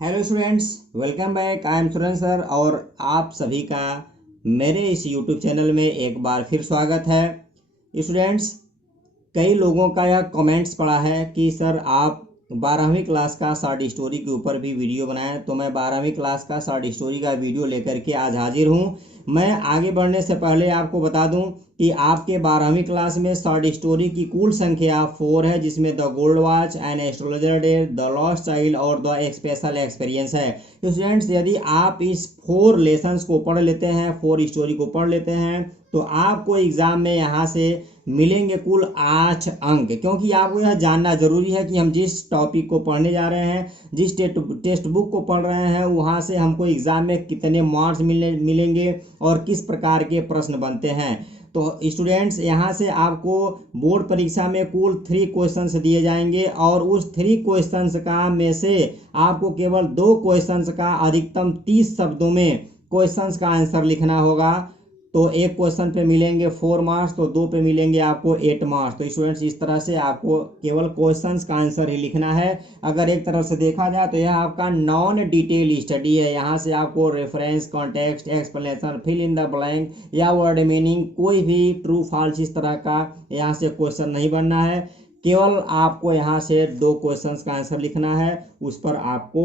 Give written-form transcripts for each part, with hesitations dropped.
Hello students, welcome back. I am Surendra sir और आप सभी का मेरे इस यूट्यूब चैनल में एक बार फिर स्वागत है। स्टूडेंट्स, कई लोगों का यह कमेंट्स पड़ा है कि सर आप 12वीं क्लास का शॉर्ट स्टोरी के ऊपर भी वीडियो बनाएं, तो मैं 12वीं क्लास का शॉर्ट स्टोरी का वीडियो लेकर के आज हाजिर हूं। मैं आगे बढ़ने से पहले आपको बता दूं कि आपके 12वीं क्लास में शॉर्ट स्टोरी की कुल संख्या 4 है, जिसमें the gold watch, an astrologer day, the lost child और द स्पेशल एक्सपीरियंस है। तो स्टूडेंट्स, यदि आप इस 4 लेसन्स को पढ़ लेते हैं, 4 स्टोरी को पढ़ लेते हैं, तो आपको एग्जाम में यहाँ से मिलेंगे कुल 8 अंक। क्योंकि आपको यह जानना जरूरी है कि हम जिस टॉपिक को पढ़ने जा रहे हैं, जिस टेक्स्ट बुक को पढ़ रहे हैं, वहाँ से हमको एग्जाम में कितने मार्क्स मिलेंगे और किस प्रकार के प्रश्न बनते हैं। तो स्टूडेंट्स, यहाँ से आपको बोर्ड परीक्षा में कुल 3 क्वेश्चंस दिए जाएंगे और उस 3 क्वेश्चंस का में से आपको केवल 2 क्वेश्चंस का अधिकतम 30 शब्दों में क्वेश्चंस का आंसर लिखना होगा। तो एक क्वेश्चन पे मिलेंगे 4 मार्क्स, तो 2 पे मिलेंगे आपको 8 मार्क्स। तो स्टूडेंट्स, इस तरह से आपको केवल क्वेश्चंस का आंसर ही लिखना है। अगर एक तरफ से देखा जाए तो यह आपका नॉन डिटेल स्टडी है। यहाँ से आपको reference, context, explanation, fill in the blank या वर्ड मीनिंग, कोई भी ट्रू फॉल्स इस तरह का यहाँ से क्वेश्चन नहीं बनना है। केवल आपको यहाँ से 2 क्वेश्चंस का आंसर लिखना है, उस पर आपको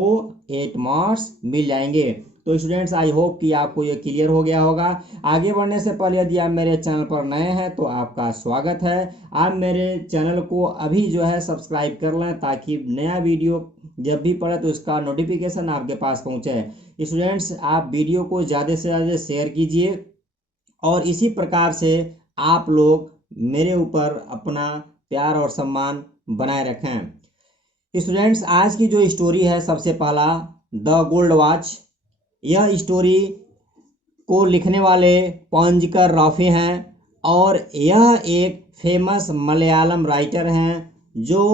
8 मार्क्स मिल जाएंगे। तो स्टूडेंट्स, आई होप कि आपको ये क्लियर हो गया होगा। आगे बढ़ने से पहले यदि आप मेरे चैनल पर नए हैं तो आपका स्वागत है। आप मेरे चैनल को अभी जो है सब्सक्राइब कर लें, ताकि नया वीडियो जब भी पड़े तो उसका नोटिफिकेशन आपके पास पहुंचे। स्टूडेंट्स, आप वीडियो को ज़्यादा से ज़्यादा शेयर कीजिए और इसी प्रकार से आप लोग मेरे ऊपर अपना प्यार और सम्मान बनाए रखें। स्टूडेंट्स, आज की जो स्टोरी है, सबसे पहला द गोल्ड वॉच। यह स्टोरी को लिखने वाले पंजकर रॉफी हैं और यह एक फेमस मलयालम राइटर हैं जो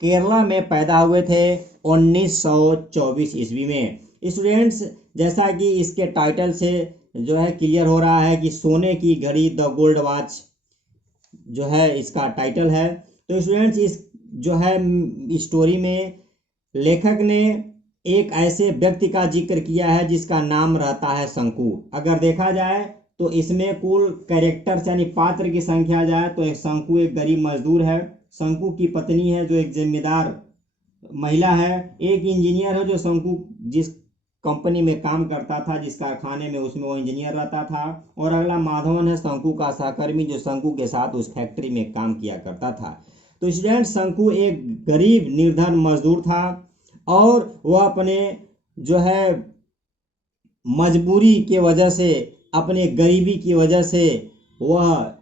केरला में पैदा हुए थे 1924 ईस्वी में। स्टूडेंट्स, जैसा कि इसके टाइटल से जो है क्लियर हो रहा है कि सोने की घड़ी द गोल्ड वॉच जो है इसका टाइटल है। तो स्टूडेंट्स, इस जो है स्टोरी में लेखक ने एक ऐसे व्यक्ति का जिक्र किया है जिसका नाम रहता है शंकु। अगर देखा जाए तो इसमें कुल कैरेक्टर्स यानी पात्र की संख्या जाए तो एक शंकु एक गरीब मजदूर है, शंकु की पत्नी है जो एक जिम्मेदार महिला है, एक इंजीनियर है जो शंकु जिस कंपनी में काम करता था, जिस कारखाने में, उसमें वो इंजीनियर रहता था, और अगला माधवन है शंकु का सहकर्मी जो शंकु के साथ उस फैक्ट्री में काम किया करता था। तो स्टूडेंट, शंकु एक गरीब निर्धन मजदूर था और वह अपने जो है मजबूरी के वजह से, अपने गरीबी की वजह से वह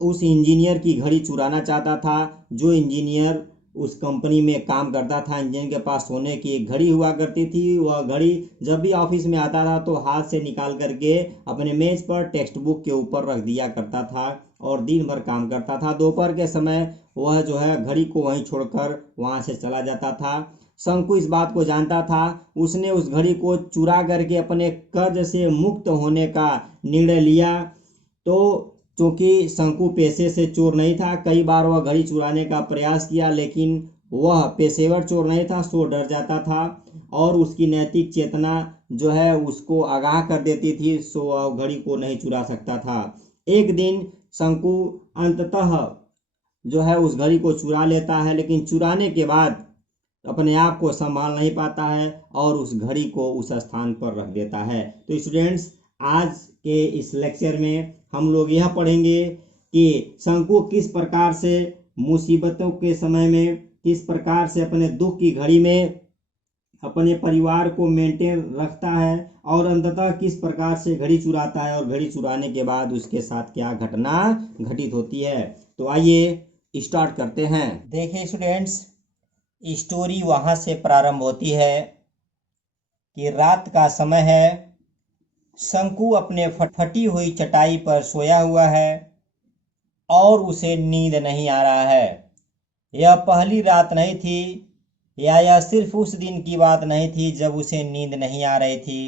उस इंजीनियर की घड़ी चुराना चाहता था। जो इंजीनियर उस कंपनी में काम करता था, इंजीनियर के पास सोने की एक घड़ी हुआ करती थी। वह घड़ी जब भी ऑफिस में आता था तो हाथ से निकाल करके अपने मेज पर टेक्स्ट बुक के ऊपर रख दिया करता था और दिन भर काम करता था। दोपहर के समय वह जो है घड़ी को वहीं छोड़कर वहां से चला जाता था। शंकु इस बात को जानता था। उसने उस घड़ी को चुरा करके अपने कर्ज से मुक्त होने का निर्णय लिया। तो चूंकि शंकु पेशे से चोर नहीं था, कई बार वह घड़ी चुराने का प्रयास किया, लेकिन वह पेशेवर चोर नहीं था, सो डर जाता था और उसकी नैतिक चेतना जो है उसको आगाह कर देती थी, सो वह घड़ी को नहीं चुरा सकता था। एक दिन शंकु अंततः जो है उस घड़ी को चुरा लेता है, लेकिन चुराने के बाद अपने आप को संभाल नहीं पाता है और उस घड़ी को उस स्थान पर रख देता है। तो स्टूडेंट्स, आज के इस लेक्चर में हम लोग यह पढ़ेंगे कि शंकु किस प्रकार से मुसीबतों के समय में, किस प्रकार से अपने दुख की घड़ी में अपने परिवार को मेंटेन रखता है और अंततः किस प्रकार से घड़ी चुराता है और घड़ी चुराने के बाद उसके साथ क्या घटना घटित होती है। तो आइए स्टार्ट करते हैं। देखिए स्टूडेंट्स, स्टोरी वहां से प्रारंभ होती है कि रात का समय है। शंकु अपने फटी हुई चटाई पर सोया हुआ है और उसे नींद नहीं आ रहा है। यह पहली रात नहीं थी या यह सिर्फ उस दिन की बात नहीं थी जब उसे नींद नहीं आ रही थी।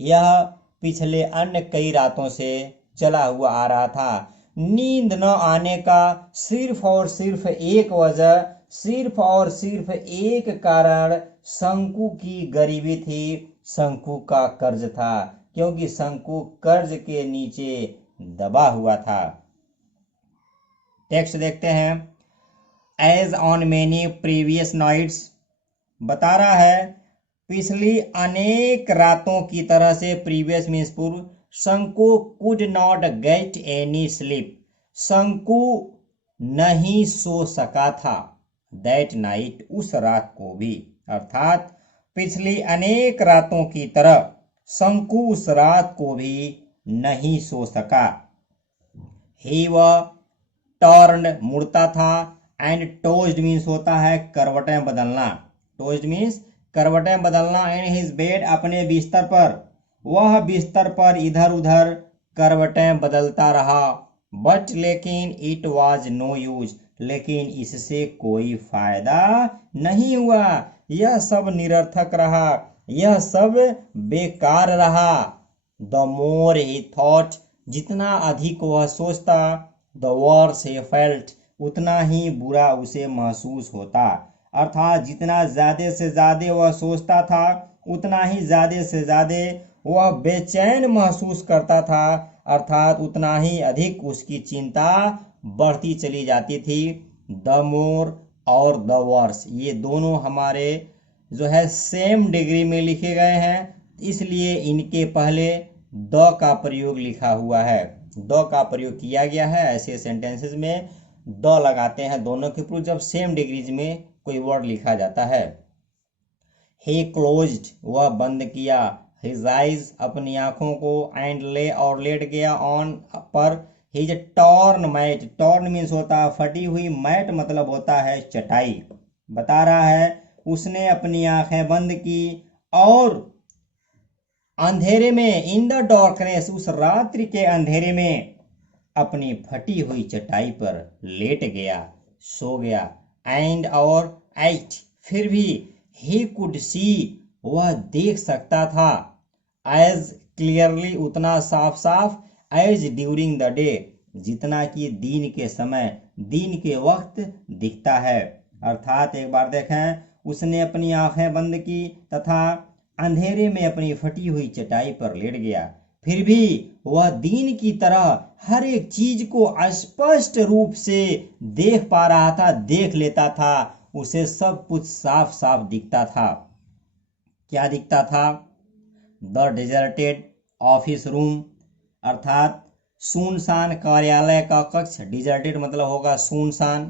यह पिछले अन्य कई रातों से चला हुआ आ रहा था। नींद न आने का सिर्फ और सिर्फ एक वजह, सिर्फ और सिर्फ एक कारण शंकु की गरीबी थी, शंकु का कर्ज था, क्योंकि शंकु कर्ज के नीचे दबा हुआ था। टेक्स्ट देखते हैं। As on many previous nights, बता रहा है पिछली अनेक रातों की तरह से, प्रीवियस मीन्स पूर्व, शंकु could not get any sleep, शंकु नहीं सो सका था, दैट नाइट, उस रात को भी, अर्थात पिछली अनेक रातों की तरह शंकु उस रात को भी नहीं सो सका। ही वह टर्न, मुड़ता था, एंड टोज्ड मीन्स होता है करवटें बदलना, टोज्ड मीन्स करवटें बदलना, इन हिज बेड, अपने बिस्तर पर, वह बिस्तर पर इधर उधर करवटें बदलता रहा, बट लेकिन इट वाज नो यूज, लेकिन इससे कोई फायदा नहीं हुआ, यह सब निरर्थक रहा, यह सब बेकार रहा। द मोर ही थॉट, जितना अधिक वह सोचता, द वर्स ही फेल्ट, उतना ही बुरा उसे महसूस होता, अर्थात जितना ज्यादा से ज्यादा वह सोचता था, उतना ही ज्यादा से ज्यादा वह बेचैन महसूस करता था, अर्थात उतना ही अधिक उसकी चिंता बढ़ती चली जाती थी। द मोर और द वर्स, ये दोनों हमारे जो है सेम डिग्री में लिखे गए हैं, इसलिए इनके पहले द का प्रयोग लिखा हुआ है, द का प्रयोग किया गया है। ऐसे सेंटेंसेस में द लगाते हैं दोनों के ऊपर जब सेम डिग्रीज में कोई वर्ड लिखा जाता है। ही क्लोज्ड, वह बंद किया, हिज आइज, अपनी आंखों को, एंड ले, और लेट गया, ऑन, पर, his torn mat, torn means होता है फटी हुई, मैट मतलब होता है चटाई। बता रहा है उसने अपनी आंखें बंद की और अंधेरे में, इन द डार्कनेस, उस रात्रि के अंधेरे में अपनी फटी हुई चटाई पर लेट गया, सो गया, एंड और एट, फिर भी, ही कुड सी, वह देख सकता था, एज क्लियरली, उतना साफ साफ, एज ड्यूरिंग द डे, जितना कि दिन के समय, दिन के वक्त दिखता है। अर्थात एक बार देखें, उसने अपनी आंखें बंद की तथा अंधेरे में अपनी फटी हुई चटाई पर लेट गया, फिर भी वह दिन की तरह हर एक चीज को स्पष्ट रूप से देख पा रहा था, देख लेता था, उसे सब कुछ साफ साफ दिखता था। क्या दिखता था? द डिजर्टेड ऑफिस रूम, अर्थात सुनसान कार्यालय का कक्ष, डिजर्टेड मतलब होगा सुनसान।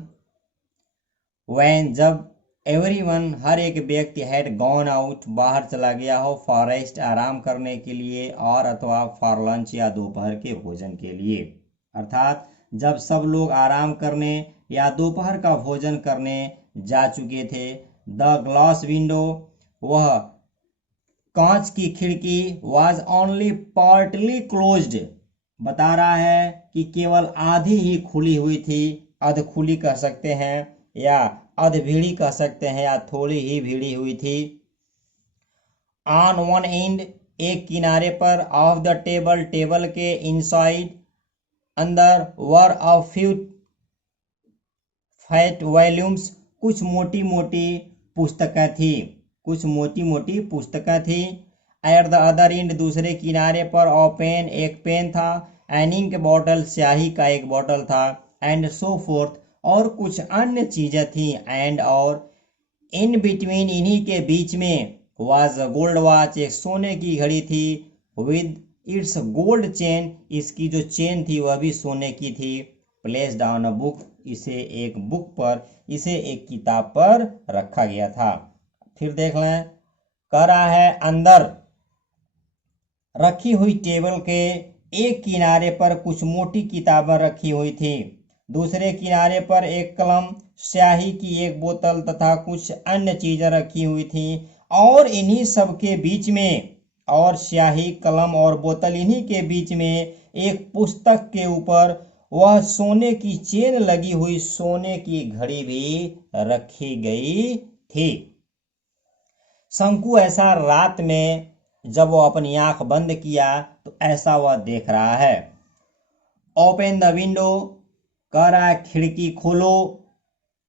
वैन, जब, एवरीवन, हर एक व्यक्ति, हैड गॉन आउट, बाहर चला गया हो, फॉर रेस्ट, आराम करने के लिए, और अथवा फॉर लंच, या दोपहर के भोजन के लिए, अर्थात जब सब लोग आराम करने या दोपहर का भोजन करने जा चुके थे। द ग्लास विंडो, वह कांच की खिड़की, वाज ओनली पार्टली क्लोज्ड, बता रहा है कि केवल आधी ही खुली हुई थी, अध खुली कह सकते हैं, या अध भीड़ी कह सकते हैं, या थोड़ी ही भीड़ी हुई थी। ऑन वन एंड, एक किनारे पर, ऑफ द टेबल, टेबल के, इनसाइड, अंदर, वर अ फ्यू फैट वॉल्यूम्स, कुछ मोटी मोटी पुस्तकें थी, कुछ मोटी मोटी पुस्तकें थी। एट द अदर एंड, दूसरे किनारे पर, अ पेन, एक पेन था, एन इंक बॉटल, स्याही का एक बॉटल था, एंड सो फोर्थ, और कुछ अन्य चीजें थी, एंड और, इन बिटवीन, इन्हीं के बीच में, वाज गोल्ड वॉच, एक सोने की घड़ी थी, विद इट्स गोल्ड चेन, इसकी जो चेन थी वह भी सोने की थी, प्लेस्ड ऑन अ बुक, इसे एक बुक पर, इसे एक किताब पर रखा गया था। फिर देख लें, कह रहा है अंदर रखी हुई टेबल के एक किनारे पर कुछ मोटी किताबें रखी हुई थी, दूसरे किनारे पर एक कलम, स्याही की एक बोतल तथा कुछ अन्य चीजें रखी हुई थी, और इन्हीं सब के बीच में, और स्याही, कलम और बोतल, इन्हीं के बीच में एक पुस्तक के ऊपर वह सोने की चेन लगी हुई सोने की घड़ी भी रखी गई थी। शंकु ऐसा रात में जब वो अपनी आंख बंद किया तो ऐसा वह देख रहा है। ओपन द विंडो, कह रहा है खिड़की खोलो,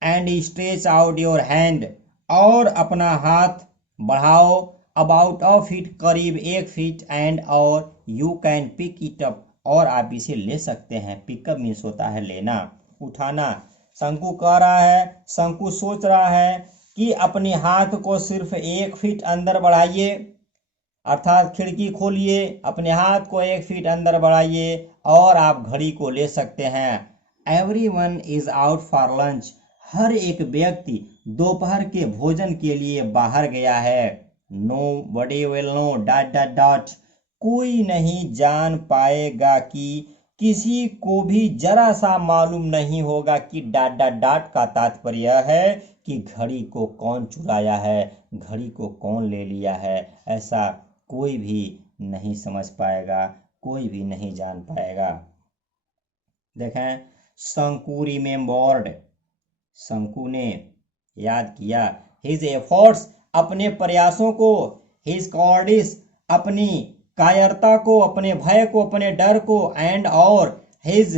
and stretch out your hand, और अपना हाथ बढ़ाओ अबाउट अ फीट, करीब 1 फीट, एंड और you can pick it up, और आप इसे ले सकते हैं। पिकअप मीन्स होता है लेना, उठाना। शंकु कह रहा है, शंकु सोच रहा है कि अपने हाथ को सिर्फ 1 फीट अंदर बढ़ाइए, अर्थात खिड़की खोलिए, अपने हाथ को 1 फीट अंदर बढ़ाइए और आप घड़ी को ले सकते हैं। Everyone is out for lunch, हर एक व्यक्ति दोपहर के भोजन के लिए बाहर गया है। Nobody will know dot dot dot, कोई नहीं जान पाएगा कि, किसी को भी जरा सा मालूम नहीं होगा कि डॉट डॉट डॉट का तात्पर्य है कि घड़ी को कौन चुराया है, घड़ी को कौन ले लिया है। ऐसा कोई भी नहीं समझ पाएगा, कोई भी नहीं जान पाएगा। देखें, शंकु रिमेम्बर्ड, शंकु ने याद किया, हिज एफर्ट्स, अपने प्रयासों को, हिज कॉर्डिस, अपनी कायरता को, अपने भय को, अपने डर को, एंड और हिज,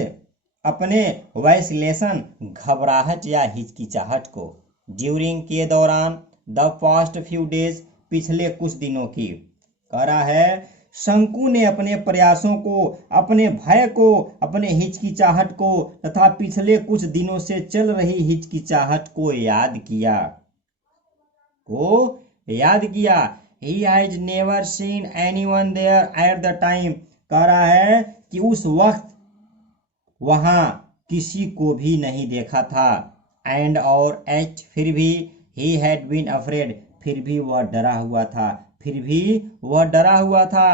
अपने वैसिलेशन, घबराहट या हिचकिचाहट को, ड्यूरिंग के दौरान, द पास्ट फ्यू डेज, पिछले कुछ दिनों की। कह रहा है शंकु ने अपने प्रयासों को, अपने भय को, अपने हिचकिचाहट को तथा पिछले कुछ दिनों से चल रही हिचकिचाहट को याद किया, He has never seen anyone there at the time, कह रहा है कि उस वक्त वहां किसी को भी नहीं देखा था। एंड और एच, फिर भी, he had been afraid, फिर भी वह डरा हुआ था, फिर भी वह डरा हुआ था।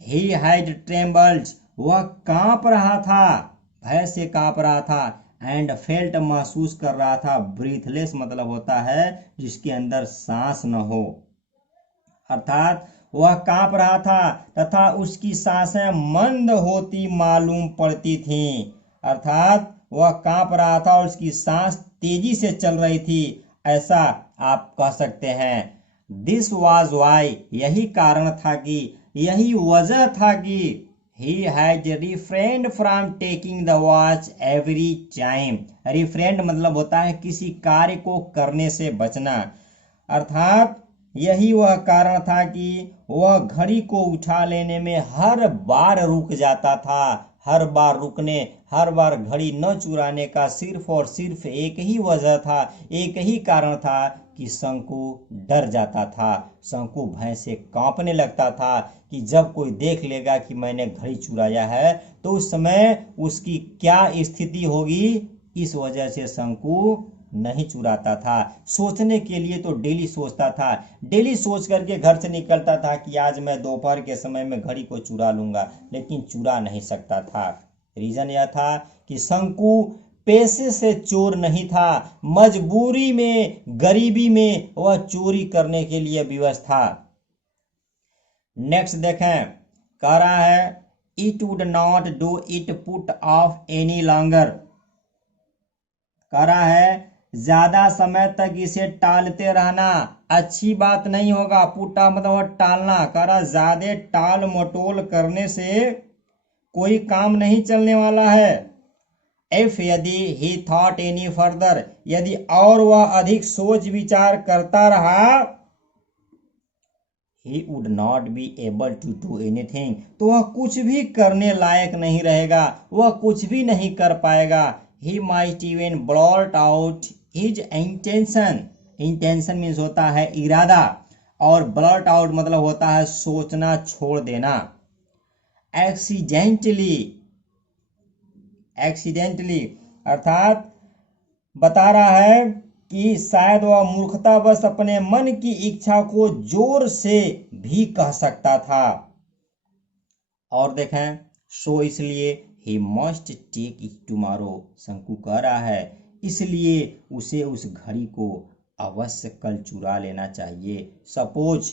He had trembled, वह कांप रहा था, भय से कांप रहा था। एंड फेल्ट, महसूस कर रहा था। ब्रीथलेस मतलब होता है जिसके अंदर सांस न हो, अर्थात वह कांप रहा था तथा उसकी सांसें मंद होती मालूम पड़ती थीं, अर्थात वह कांप रहा था और उसकी सांस तेजी से चल रही थी, ऐसा आप कह सकते हैं। दिस वाज वाई, यही कारण था कि, यही वजह था कि, he had refrained from taking the watch every time, refrained मतलब होता है किसी कार्य को करने से बचना, अर्थात यही वह कारण था कि वह घड़ी को उठा लेने में हर बार रुक जाता था। हर बार रुकने, हर बार घड़ी न चुराने का सिर्फ और सिर्फ एक ही वजह था, एक ही कारण था कि शंकु डर जाता था, शंकु भय से कांपने लगता था कि जब कोई देख लेगा कि मैंने घड़ी चुराया है तो उस समय उसकी क्या स्थिति होगी। इस वजह से शंकु नहीं चुराता था। सोचने के लिए तो डेली सोचता था, डेली सोच करके घर से निकलता था कि आज मैं दोपहर के समय में घड़ी को चुरा लूंगा, लेकिन चुरा नहीं सकता था। रीजन यह था कि शंकु पेशे से चोर नहीं था, मजबूरी में, गरीबी में वह चोरी करने के लिए विवश था। नेक्स्ट देखें, कह रहा है it would not do it put off any longer, कह रहा है ज्यादा समय तक इसे टालते रहना अच्छी बात नहीं होगा। पुटा मतलब टालना, कह रहा ज्यादा टाल मटोल करने से कोई काम नहीं चलने वाला है। इफ, यदि, ही थॉट एनी फर्दर, यदि और वह अधिक सोच विचार करता रहा, he would not be able to do anything, तो वह कुछ भी करने लायक नहीं रहेगा, वह कुछ भी नहीं कर पाएगा। He might even blurt out his intention, intention means होता है इरादा, और blurt out मतलब होता है सोचना छोड़ देना। accidentally अर्थात बता रहा है कि शायद वह मूर्खतावश अपने मन की इच्छा को जोर से भी कह सकता था। और देखें, सो इसलिए he must take it tomorrow, शंकु कह रहा है इसलिए उसे उस घड़ी को अवश्य कल चुरा लेना चाहिए। सपोज,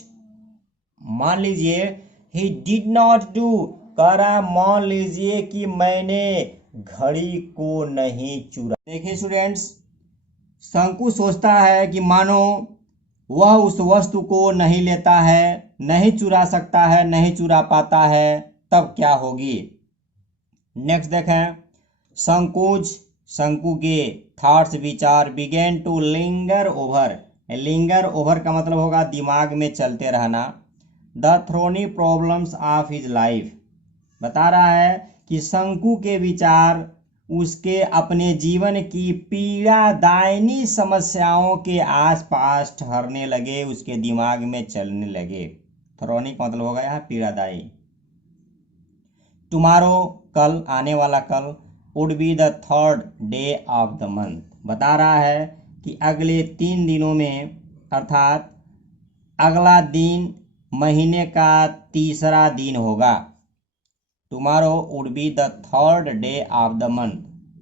मान लीजिए, he did not do, कह रहा मान लीजिए कि मैंने घड़ी को नहीं चुरा। देखिए स्टूडेंट्स, शंकु सोचता है कि मानो वह उस वस्तु को नहीं लेता है, नहीं चुरा सकता है, नहीं चुरा पाता है, तब क्या होगी। नेक्स्ट देखें, शंकु के थॉट्स, विचार begin to linger over, linger over का मतलब होगा दिमाग में चलते रहना। The thorny problems of his life, बता रहा है कि शंकु के विचार उसके अपने जीवन की पीड़ादायिनी समस्याओं के आसपास ठहरने लगे, उसके दिमाग में चलने लगे। थ्रोनी का मतलब होगा यहाँ पीड़ादायी। टुमारो, कल, आने वाला कल, would be the third day of the month, बता रहा है कि अगले 3 दिनों में, अर्थात अगला दिन महीने का तीसरा दिन होगा। Tomorrow would be the third day of the month,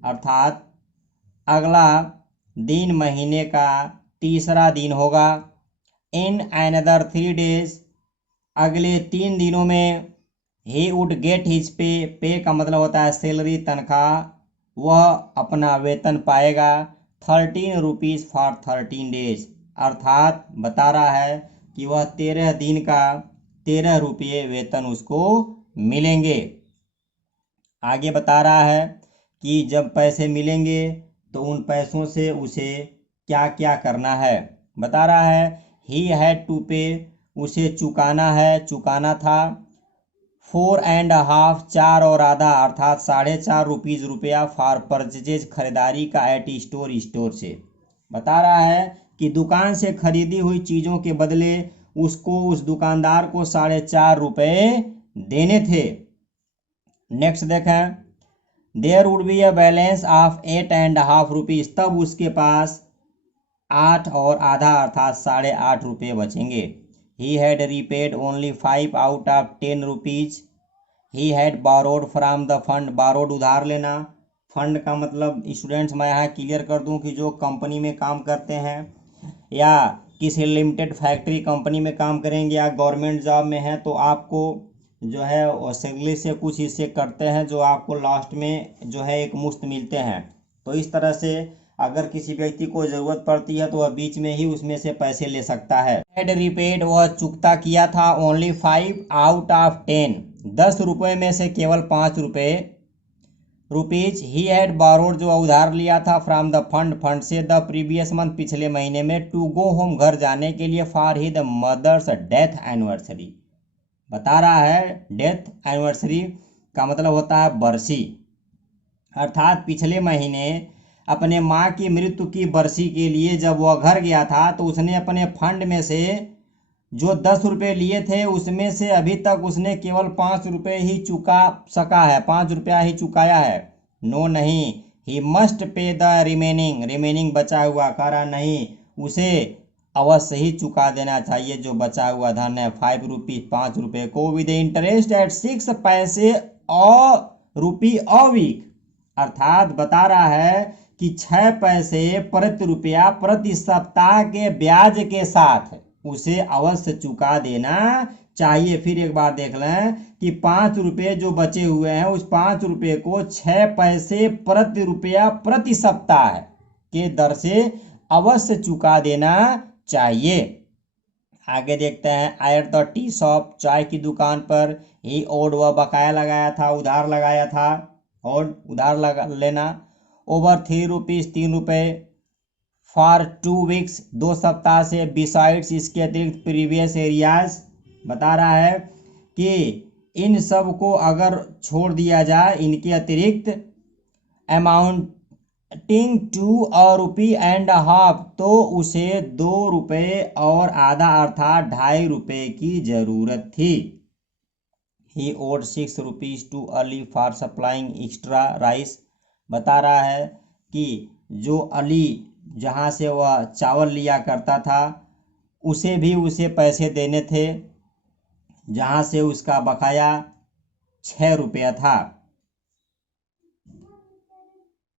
अर्थात अगला दिन महीने का तीसरा दिन होगा। इन अनदर 3 days, अगले 3 दिनों में, he would get his pay का मतलब होता है सैलरी, तनख्वाह, वह अपना वेतन पाएगा। 13 रुपीज़ फॉर 13 days, अर्थात बता रहा है कि वह 13 दिन का 13 रुपये वेतन उसको मिलेंगे। आगे बता रहा है कि जब पैसे मिलेंगे तो उन पैसों से उसे क्या क्या करना है। बता रहा है ही हैड टू पे, उसे चुकाना है, चुकाना था। 4.5, 4 और आधा, अर्थात 4.5 रुपया फॉर परचेज, खरीदारी का, एट स्टोर, स्टोर से। बता रहा है कि दुकान से खरीदी हुई चीज़ों के बदले उसको उस दुकानदार को 4.5 रुपये देने थे। नेक्स्ट देखें, there would be a balance of 8.5 rupees, तब उसके पास 8 और आधा अर्थात 8.5 रुपये बचेंगे। He had repaid only 5 out of 10 rupees. He had borrowed from the fund, borrowed उधार लेना। फंड का मतलब स्टूडेंट्स मैं यहाँ क्लियर कर दूँ कि जो कंपनी में काम करते हैं या किसी लिमिटेड फैक्ट्री कंपनी में काम करेंगे या गवर्नमेंट जॉब में है तो आपको जो है वो सैलरी से कुछ हिस्से करते हैं जो आपको लास्ट में जो है एक मुश्त मिलते हैं। तो इस तरह से अगर किसी व्यक्ति को ज़रूरत पड़ती है तो वह बीच में ही उसमें से पैसे ले सकता है। हैड रिपेड, वह चुकता किया था, ओनली 5 आउट ऑफ 10, 10 रुपये में से केवल 5 रुपीज़। ही हैड बारोड, जो उधार लिया था, फ्रॉम द फंड, फंड से, द प्रीवियस मंथ, पिछले महीने में, टू गो होम, घर जाने के लिए, for he the mother's death anniversary. बता रहा है डेथ एनिवर्सरी का मतलब होता है बरसी, अर्थात पिछले महीने अपने माँ की मृत्यु की बरसी के लिए जब वह घर गया था तो उसने अपने फंड में से जो 10 रुपये लिए थे उसमें से अभी तक उसने केवल 5 रुपये ही चुका सका है, 5 रुपया ही चुकाया है। नो नहीं, he must pay the remaining बचा हुआ, कह रहा नहीं उसे अवश्य ही चुका देना चाहिए जो बचा हुआ धन है, 5 रुपीज़, 5 रुपये को, विद इंटरेस्ट एट 6 पैसे रुपी अ वीक, अर्थात बता रहा है कि 6 पैसे प्रति रुपया प्रति सप्ताह के ब्याज के साथ उसे अवश्य चुका देना चाहिए। फिर एक बार देख लें कि 5 रुपये जो बचे हुए हैं उस 5 रुपये को 6 पैसे प्रति रुपया प्रति सप्ताह के दर से अवश्य चुका देना चाहिए। आगे देखते हैं, एट द टी शॉप, चाय की दुकान पर, ही ओड, वह बकाया लगाया था, उधार लगाया था, और उधार लगा लेना, ओवर 3 रुपीज़, 3 रुपये, फॉर 2 वीक्स, 2 सप्ताह से, बिसाइड्स, इसके अतिरिक्त, प्रीवियस एरियाज। बता रहा है कि इन सब को अगर छोड़ दिया जाए, इनके अतिरिक्त, amounting to a rupee and half, तो उसे 2 रुपये और आधा अर्थात 2.5 रुपये की ज़रूरत थी। He owed 6 rupees to Ali for supplying extra rice. बता रहा है कि जो अली जहाँ से वह चावल लिया करता था उसे भी उसे पैसे देने थे, जहाँ से उसका बकाया 6 रुपया था।